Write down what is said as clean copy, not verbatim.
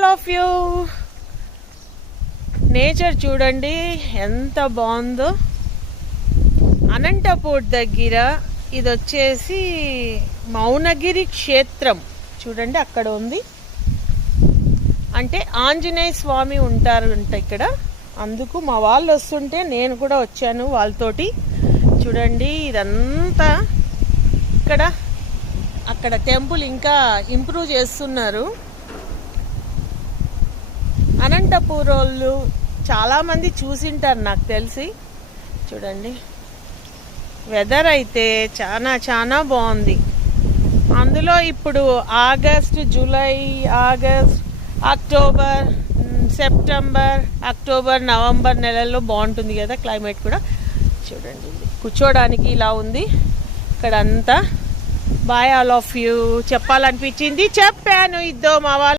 All of you. Nature చూడండి ఎంత బాగుందో. అనంతపూర్ దగ్గర ఇది వచ్చేసి మౌనగిరి క్షేత్రం చూడండి, అక్కడ ఉంది. అంటే ఆంజనేయ స్వామి ఉంటారంట ఇక్కడ. అందుకు మా వాళ్ళు వస్తుంటే నేను కూడా వచ్చాను వాళ్ళతోటి. చూడండి ఇదంతా ఇక్కడ. అక్కడ టెంపుల్ ఇంకా ఇంప్రూవ్ చేస్తున్నారు. అనంతపూర్ వాళ్ళు చాలామంది చూసింటారు నాకు తెలిసి. చూడండి వెదర్ అయితే చాలా చాలా బాగుంది. అందులో ఇప్పుడు August, July, August, October, September, October, November నెలల్లో బాగుంటుంది కదా క్లైమేట్ కూడా. చూడండి కూర్చోడానికి ఇలా ఉంది ఇక్కడ అంతా. Bye all of you. చెప్పాలనిపించింది చెప్పాను. ఇద్దో మా వాళ్ళు